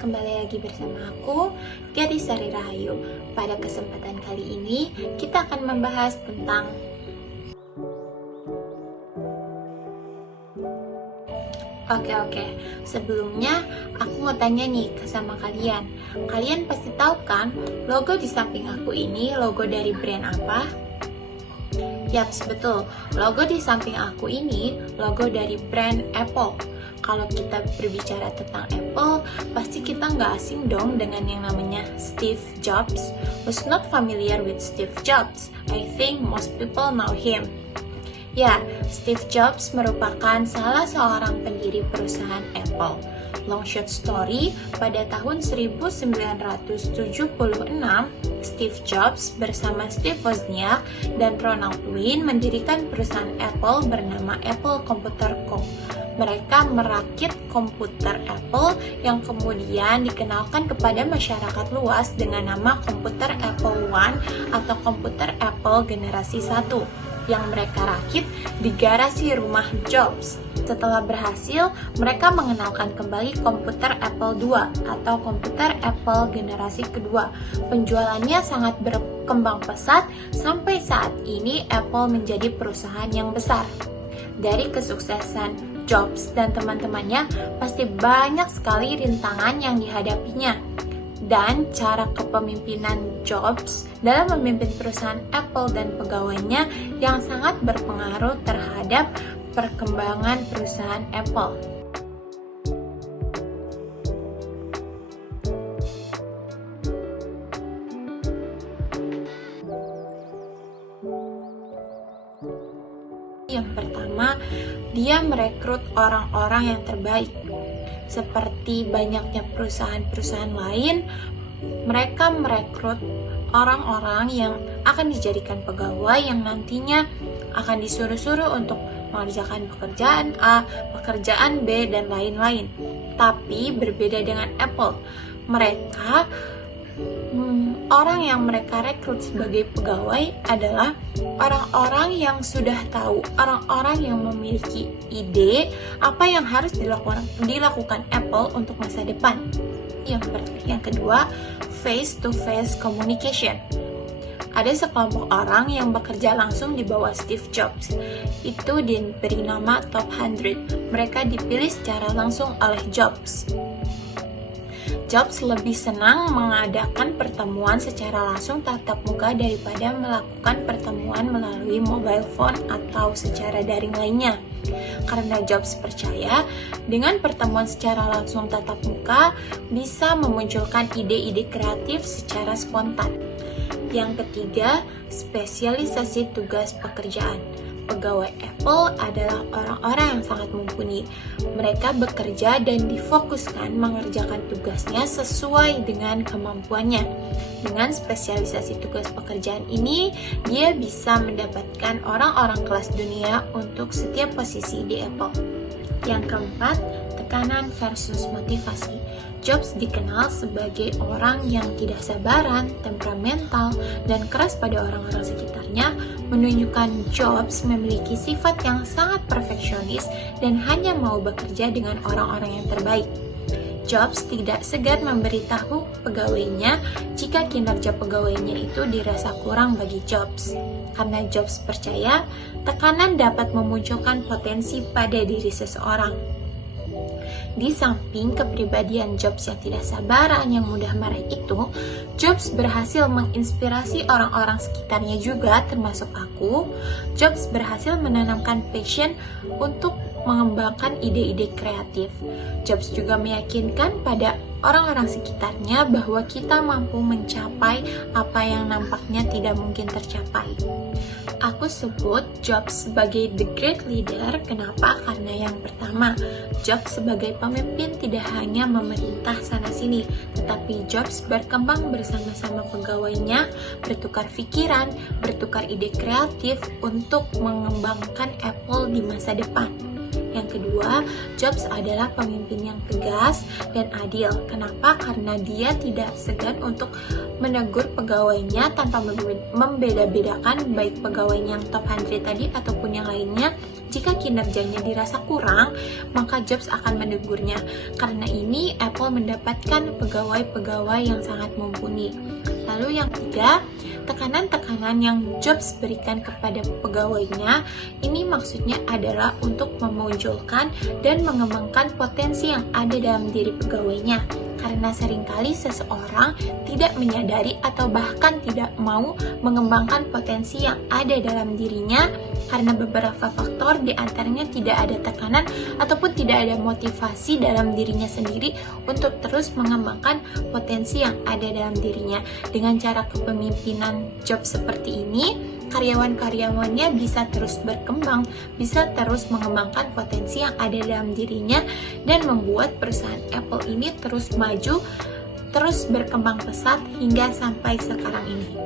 kembali lagi bersama aku, Gadis Sari Rahayu. Pada kesempatan kali ini, kita akan membahas tentang Oke, sebelumnya aku mau tanya nih sama kalian. Kalian pasti tahu kan, logo di samping aku ini logo dari brand apa? Yaps, betul. Logo di samping aku ini logo dari brand Apple. Kalau kita berbicara tentang Apple, pasti kita nggak asing dong dengan yang namanya Steve Jobs. Was not familiar with Steve Jobs. I think most people know him. Ya, Steve Jobs merupakan salah seorang pendiri perusahaan Apple. Long short story, pada tahun 1976, Steve Jobs bersama Steve Wozniak dan Ronald Wayne mendirikan perusahaan Apple bernama Apple Computer Co. Mereka merakit komputer Apple yang kemudian dikenalkan kepada masyarakat luas dengan nama komputer Apple I atau komputer Apple generasi 1 yang mereka rakit di garasi rumah Jobs. Setelah berhasil, mereka mengenalkan kembali komputer Apple II atau komputer Apple generasi kedua. Penjualannya sangat berkembang pesat sampai saat ini Apple menjadi perusahaan yang besar. Dari kesuksesan Jobs dan teman-temannya, pasti banyak sekali rintangan yang dihadapinya. Dan cara kepemimpinan Jobs dalam memimpin perusahaan Apple dan pegawainya yang sangat berpengaruh terhadap perkembangan perusahaan Apple. Yang pertama, dia merekrut orang-orang yang terbaik. Seperti banyaknya perusahaan-perusahahaan lain, mereka merekrut orang-orang yang akan dijadikan pegawai yang nantinya akan disuruh-suruh untuk mengerjakan pekerjaan A, pekerjaan B, dan lain-lain. Tapi berbeda dengan Apple, mereka orang yang mereka rekrut sebagai pegawai adalah orang-orang yang sudah tahu, orang-orang yang memiliki ide apa yang harus dilakukan Apple untuk masa depan. Yang kedua, face-to-face communication. Ada sekelompok orang yang bekerja langsung di bawah Steve Jobs. Itu diberi nama Top 100. Mereka dipilih secara langsung oleh Jobs. Jobs lebih senang mengadakan pertemuan secara langsung tatap muka daripada melakukan pertemuan melalui mobile phone atau secara daring lainnya. Karena Jobs percaya dengan pertemuan secara langsung tatap muka bisa memunculkan ide-ide kreatif secara spontan. Yang ketiga, spesialisasi tugas pekerjaan. Pegawai Apple adalah orang-orang yang sangat mumpuni. Mereka bekerja dan difokuskan mengerjakan tugasnya sesuai dengan kemampuannya. Dengan spesialisasi tugas pekerjaan ini, dia bisa mendapatkan orang-orang kelas dunia untuk setiap posisi di Apple. Yang keempat, tekanan versus motivasi. Jobs dikenal sebagai orang yang tidak sabaran, temperamental, dan keras pada orang-orang sekitarnya, menunjukkan Jobs memiliki sifat yang sangat perfeksionis dan hanya mau bekerja dengan orang-orang yang terbaik. Jobs tidak segan memberitahu pegawainya jika kinerja pegawainya itu dirasa kurang bagi Jobs. Karena Jobs percaya, tekanan dapat memunculkan potensi pada diri seseorang. Di samping kepribadian Jobs yang tidak sabaran, yang mudah marah itu, Jobs berhasil menginspirasi orang-orang sekitarnya juga, termasuk aku. Jobs berhasil menanamkan passion untuk mengembangkan ide-ide kreatif. Jobs juga meyakinkan pada orang-orang sekitarnya bahwa kita mampu mencapai apa yang nampaknya tidak mungkin tercapai. Aku sebut Jobs sebagai the great leader. Kenapa? Karena yang pertama, Jobs sebagai pemimpin tidak hanya memerintah sana-sini, tetapi Jobs berkembang bersama-sama pegawainya, bertukar pikiran, bertukar ide kreatif untuk mengembangkan Apple di masa depan. Yang kedua, Jobs adalah pemimpin yang tegas dan adil. Kenapa? Karena dia tidak segan untuk menegur pegawainya tanpa membeda-bedakan baik pegawainya yang top 100 tadi ataupun yang lainnya. Jika kinerjanya dirasa kurang, maka Jobs akan menegurnya. Karena ini, Apple mendapatkan pegawai-pegawai yang sangat mumpuni. Lalu yang ketiga, tekanan-tekanan yang Jobs berikan kepada pegawainya, ini maksudnya adalah untuk memunculkan dan mengembangkan potensi yang ada dalam diri pegawainya. Karena seringkali seseorang tidak menyadari atau bahkan tidak mau mengembangkan potensi yang ada dalam dirinya karena beberapa faktor, diantaranya tidak ada tekanan ataupun tidak ada motivasi dalam dirinya sendiri untuk terus mengembangkan potensi yang ada dalam dirinya. Dengan cara kepemimpinan Jobs seperti ini, karyawan-karyawannya bisa terus berkembang, bisa terus mengembangkan potensi yang ada dalam dirinya, dan membuat perusahaan Apple ini terus maju, terus berkembang pesat hingga sampai sekarang ini.